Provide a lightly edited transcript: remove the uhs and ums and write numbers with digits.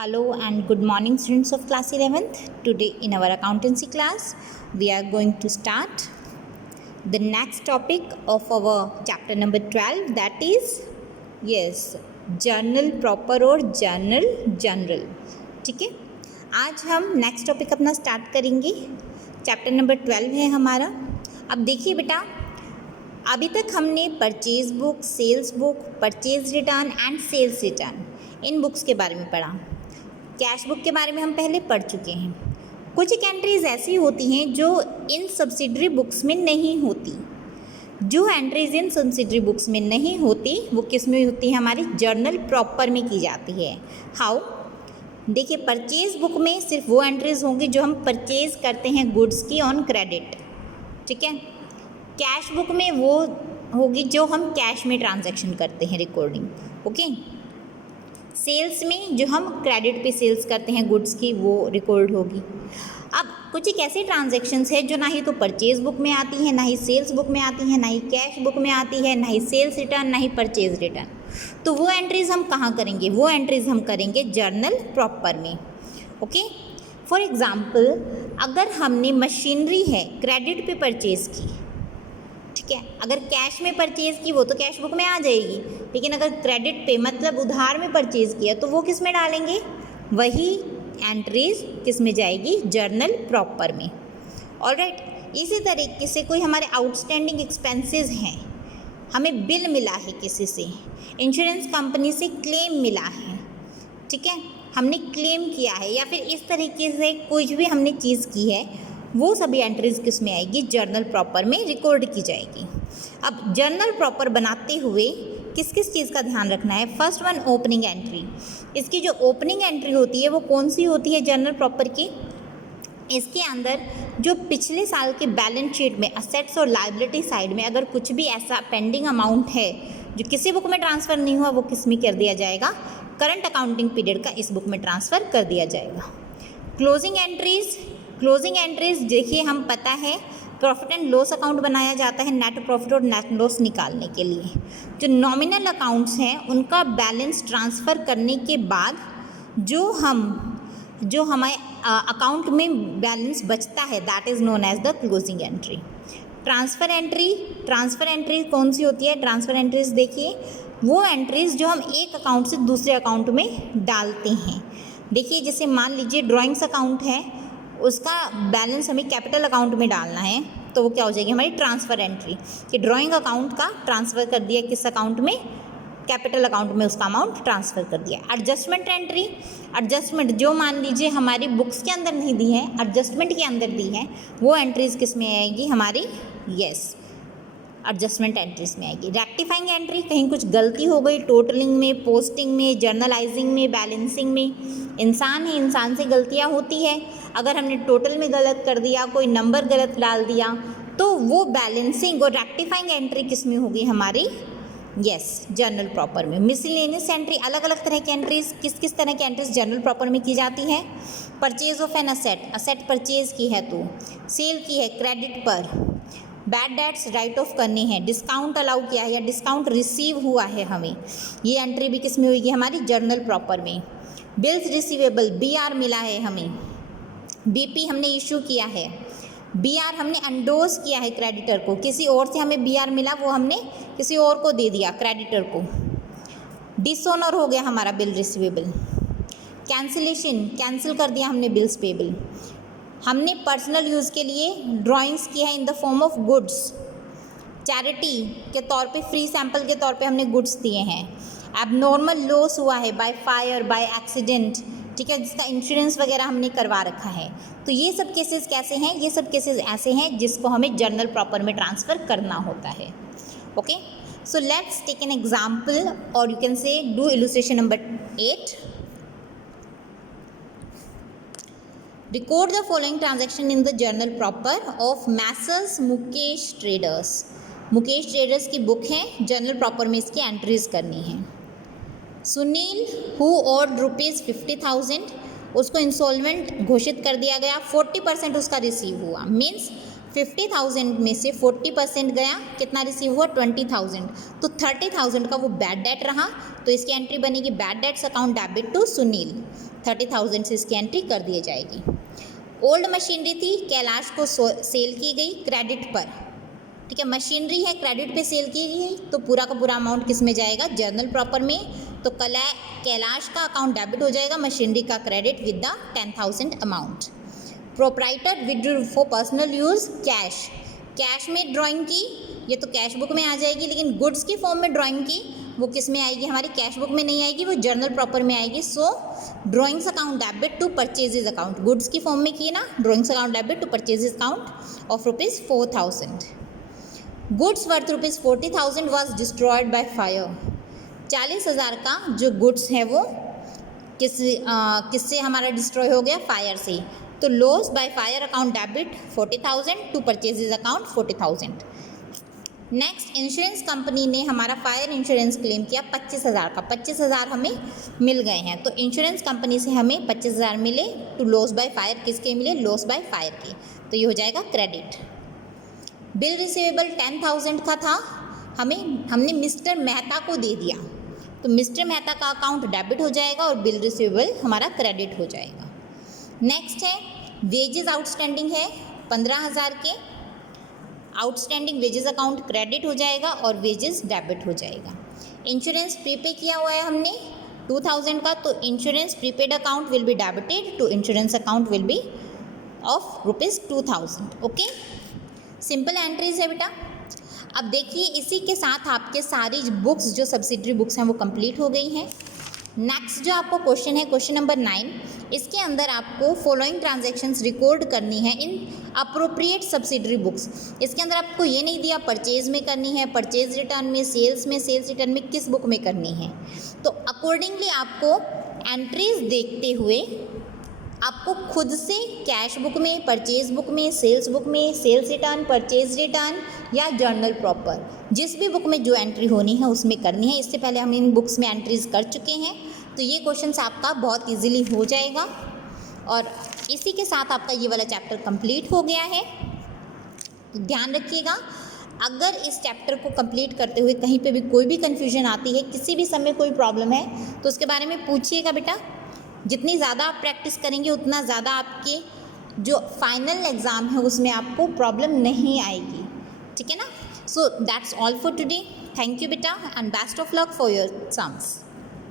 Hello and good morning, students of class 11th. Today in our accountancy class we are going to start the next topic of our chapter number 12, that is journal proper और journal general. ठीक है, आज हम next topic अपना start करेंगे. Chapter number 12 है हमारा. अब देखिए बेटा, अभी तक हमने purchase book, sales book, purchase return and sales return in books के बारे में पढ़ा. कैश बुक के बारे में हम पहले पढ़ चुके हैं. कुछ एक एंट्रीज ऐसी होती हैं जो इन सब्सिडरी बुक्स में नहीं होती. जो एंट्रीज इन सब्सिडरी बुक्स में नहीं होती वो किस में होती है? हमारी जर्नल प्रॉपर में की जाती है. हाउ? देखिए, परचेज बुक में सिर्फ वो एंट्रीज होंगी जो हम परचेज करते हैं गुड्स की ऑन क्रेडिट. ठीक है. कैश बुक में वो होगी जो हम कैश में ट्रांजैक्शन करते हैं, रिकॉर्डिंग. ओके. सेल्स में जो हम क्रेडिट पे सेल्स करते हैं गुड्स की, वो रिकॉर्ड होगी. अब कुछ एक ऐसे ट्रांजैक्शंस है जो ना ही तो परचेज बुक में आती है, ना ही सेल्स बुक में आती है, ना ही कैश बुक में आती है, ना ही सेल्स रिटर्न, ना ही परचेज रिटर्न. तो वो एंट्रीज हम कहाँ करेंगे? वो एंट्रीज हम करेंगे जर्नल प्रॉपर में. ओके. फॉर एग्जाम्पल, अगर हमने मशीनरी है क्रेडिट पे परचेज की, ठीक है, अगर कैश में परचेज़ की वो तो कैश बुक में आ जाएगी, लेकिन अगर क्रेडिट पे मतलब उधार में परचेज़ किया तो वो किस में डालेंगे? वही एंट्रीज किस में जाएगी? जर्नल प्रॉपर में. ऑलराइट. इसी तरीके से कोई हमारे आउटस्टैंडिंग एक्सपेंसेस हैं, हमें बिल मिला है किसी से, इंश्योरेंस कंपनी से क्लेम मिला है, ठीक है, हमने क्लेम किया है, या फिर इस तरीके से कुछ भी हमने चीज़ की है, वो सभी एंट्रीज किस में आएगी? जर्नल प्रॉपर में रिकॉर्ड की जाएगी. अब जर्नल प्रॉपर बनाते हुए किस किस चीज़ का ध्यान रखना है? First one, opening entry. इसकी जो ओपनिंग एंट्री होती है वो कौन सी होती है जर्नल प्रॉपर की? इसके अंदर जो पिछले साल के बैलेंस शीट में असेट्स और लायबिलिटी साइड में अगर कुछ भी ऐसा पेंडिंग अमाउंट है जो किसी बुक में ट्रांसफ़र नहीं हुआ, वो किस में कर दिया जाएगा? करंट अकाउंटिंग पीरियड का इस बुक में ट्रांसफ़र कर दिया जाएगा. Closing entries. क्लोजिंग एंट्रीज देखिए, हम पता है प्रॉफिट एंड लॉस अकाउंट बनाया जाता है नेट प्रॉफिट और नेट लॉस निकालने के लिए. जो नॉमिनल अकाउंट्स हैं उनका बैलेंस ट्रांसफ़र करने के बाद जो हमारे अकाउंट में बैलेंस बचता है, that is known as the closing entry. Transfer entry. Transfer entry कौन सी होती है? ट्रांसफ़र एंट्रीज देखिए, वो एंट्रीज जो हम एक अकाउंट से दूसरे अकाउंट में डालते हैं. देखिए, जैसे मान लीजिए ड्राइंग्स अकाउंट है, उसका बैलेंस हमें कैपिटल अकाउंट में डालना है, तो वो क्या हो जाएगी? हमारी ट्रांसफ़र एंट्री. कि ड्राइंग अकाउंट का ट्रांसफ़र कर दिया किस अकाउंट में? कैपिटल अकाउंट में उसका अमाउंट ट्रांसफ़र कर दिया. Adjustment entry. एडजस्टमेंट जो मान लीजिए हमारी बुक्स के अंदर नहीं दी है, एडजस्टमेंट के अंदर दी है, वो एंट्रीज किस में आएगी? हमारी एडजस्टमेंट एंट्रीज में आएगी. रेक्टिफाइंग एंट्री, कहीं कुछ गलती हो गई टोटलिंग में, पोस्टिंग में, जर्नलाइजिंग में, बैलेंसिंग में. इंसान है, इंसान से गलतियाँ होती है. अगर हमने टोटल में गलत कर दिया, कोई नंबर गलत डाल दिया, तो वो बैलेंसिंग और रेक्टिफाइंग एंट्री किस में होगी? हमारी जर्नल प्रॉपर में. मिसलेनियस एंट्री, अलग अलग तरह की एंट्रीज. किस किस तरह की एंट्रीज जर्नल प्रॉपर में की जाती है? Purchase of an asset, asset purchase की है तो, सेल की है क्रेडिट पर, बैड डेट्स राइट ऑफ करने हैं, डिस्काउंट अलाउ किया है या डिस्काउंट रिसीव हुआ है हमें, ये एंट्री भी किस में होगी? हमारी जर्नल प्रॉपर में. बिल्स रिसीवेबल, BR मिला है हमें, BP हमने इशू किया है, BR हमने एंडोर्स किया है क्रेडिटर को, किसी और से हमें BR मिला, वो हमने किसी और को दे दिया क्रेडिटर को. डिसऑनर हो गया हमारा बिल रिसीवेबल. कैंसिलेशन, कैंसिल कर दिया हमने बिल्स पेबल. हमने पर्सनल यूज़ के लिए ड्राइंग्स की है in the form of goods, charity के तौर पे, फ्री सैंपल के तौर पे हमने गुड्स दिए हैं. एबनॉर्मल लॉस हुआ है बाय फायर, बाय एक्सीडेंट, ठीक है, जिसका इंश्योरेंस वगैरह हमने करवा रखा है. तो ये सब केसेस कैसे हैं? ये सब केसेस ऐसे हैं जिसको हमें जर्नल प्रॉपर में ट्रांसफ़र करना होता है. Okay. So let's take an example, or you can say do illustration number 8. Record the following transaction in the journal proper of Massers Mukesh Traders. Mukesh traders की बुक है, जर्नल प्रॉपर में इसकी entries करनी है. Sunil who ऑर्ड ₹50,000, उसको insolvent घोषित कर दिया गया, 40% उसका रिसीव हुआ. मीन्स 50,000 में से 40% गया, कितना रिसीव हुआ? 20,000. तो 30,000 का वो बैड डेट रहा, तो इसकी एंट्री बनेगी bad debts account debit to Sunil. 30,000 से इसकी एंट्री कर दी जाएगी। ओल्ड मशीनरी थी, कैलाश को सेल की गई क्रेडिट पर, ठीक है, मशीनरी है क्रेडिट पे सेल की गई, तो पूरा का पूरा अमाउंट किस में जाएगा, जर्नल प्रॉपर में। तो कैलाश का अकाउंट डेबिट हो जाएगा, मशीनरी का credit with the 10,000 amount. Proprietor withdraw for personal use cash, cash में ड्राइंग की, ये तो कैश बुक में आ जाएगी, लेकिन गुड्स की फॉर्म में ड्राइंग की वो किस में आएगी, हमारी कैश बुक में नहीं आएगी, वो जर्नल प्रॉपर में आएगी। So drawings account debit to purchases account, goods की फॉर्म में किए ना, drawings account debit to purchases account of ₹4,000। Goods worth ₹40,000 was destroyed by fire, 40,000 का जो गुड्स है वो किससे हमारा डिस्ट्रॉय हो गया, फायर से। तो loss by fire account debit 40,000 to purchases account 40,000। Next, insurance company ने हमारा फायर इंश्योरेंस क्लेम किया 25,000 का, 25,000 हमें मिल गए हैं, तो इंश्योरेंस कंपनी से हमें 25,000 मिले। टू लॉस बाय फायर किसके मिले, लॉस बाय फायर के, तो ये हो जाएगा क्रेडिट। बिल रिसीवेबल 10,000 का था, हमने मिस्टर मेहता को दे दिया, तो मिस्टर मेहता का अकाउंट डेबिट हो जाएगा और बिल रिसीवेबल हमारा क्रेडिट हो जाएगा। नेक्स्ट है वेजेस आउटस्टैंडिंग है 15,000 के, आउटस्टैंडिंग वेजेस अकाउंट क्रेडिट हो जाएगा और वेजेस डेबिट हो जाएगा। इंश्योरेंस प्रीपे किया हुआ है हमने 2,000 का, तो insurance prepaid account will be debited to insurance account will be of ₹2,000। Okay, simple entries है बेटा। अब देखिए इसी के साथ आपके सारी बुक्स जो सब्सिडरी बुक्स हैं वो कंप्लीट हो गई हैं। नेक्स्ट जो आपको क्वेश्चन है, क्वेश्चन नंबर 9, इसके अंदर आपको फॉलोइंग ट्रांजैक्शंस रिकॉर्ड करनी है इन अप्रोप्रिएट सब्सिडरी बुक्स। इसके अंदर आपको ये नहीं दिया परचेज में करनी है, परचेज रिटर्न में, सेल्स रिटर्न में, किस बुक में करनी है। तो अकॉर्डिंगली आपको एंट्रीज देखते हुए आपको खुद से कैश बुक में, परचेज बुक में, सेल्स बुक में, सेल्स रिटर्न, परचेज रिटर्न या जर्नल प्रॉपर, जिस भी बुक में जो एंट्री होनी है उसमें करनी है। इससे पहले हम इन बुक्स में एंट्रीज कर चुके हैं, तो ये क्वेश्चन आपका बहुत इजीली हो जाएगा। और इसी के साथ आपका ये वाला चैप्टर कंप्लीट हो गया है। तो ध्यान रखिएगा, अगर इस चैप्टर को कंप्लीट करते हुए कहीं पे भी कोई भी कन्फ्यूजन आती है, किसी भी समय कोई प्रॉब्लम है, तो उसके बारे में पूछिएगा बेटा। जितनी ज़्यादा आप प्रैक्टिस करेंगे उतना ज़्यादा आपके जो फाइनल एग्ज़ाम है उसमें आपको प्रॉब्लम नहीं आएगी, ठीक है ना। So that's all for today. Thank you बेटा and best of luck for your exams.